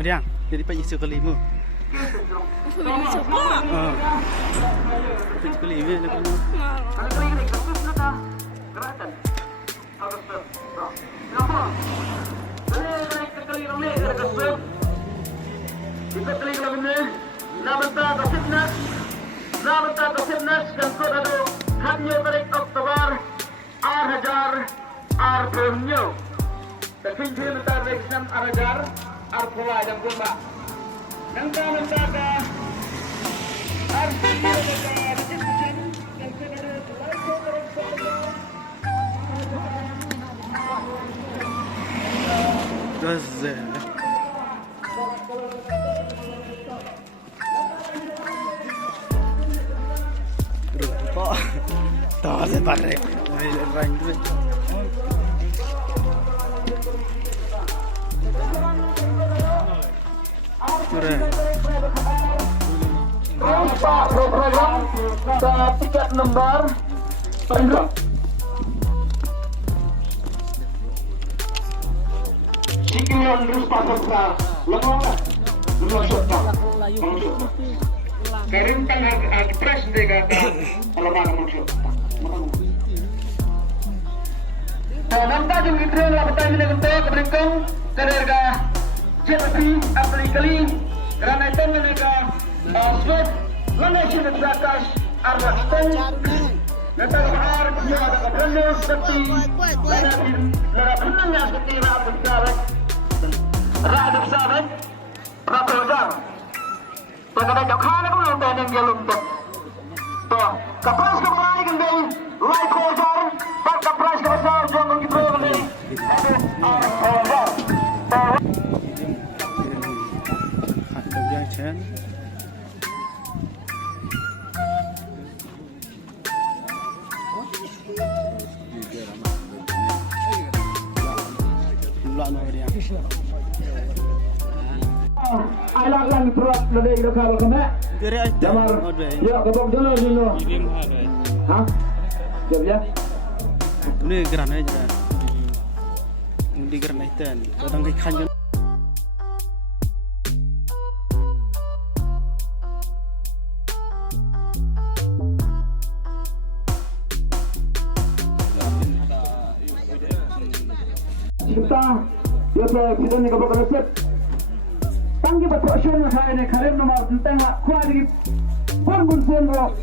Meriang. Jadi pak isu kelima. Isu kelima nak kelima. Kita klik lagi Nabenta Kasibnas dan Kodado Hanyo tarik Oktober Ar-Hajar Ar-Purnyo Terfinci mentar Reksam Ar-Hajar Ar-Pula dan Kumba Nangka Ar-Purnyo Gazel. Kok tahu saya pakai rank tu. Pak program tiket lembar penduduk Sikilan terus pasal lemah Karim kan pres dega lemah muncul Nampak jum itu lah petani negara keberingkong kerja JP aplikasi kerana itu mereka swab mana sih terbatas arwah Nata har punya ada kebenaran seperti nara penanya seperti rakyat besar berapa besar terkadang jauh kan aku nonton yang gelum tuh kapras kembali kan dari like besar tak kapras besar jangan gitu kan Chen. Anak lang truck na day lo karo kena. Dire ay Jamar. Yo kabog dulu dulu. Hah? Jam ya. Ini geran aja. Di geran itu kadang kai kanjon. Kita yo kita ni kabog resep. Tanggi betul na saya ni karem nomor tengah kuali pun bunsen ro.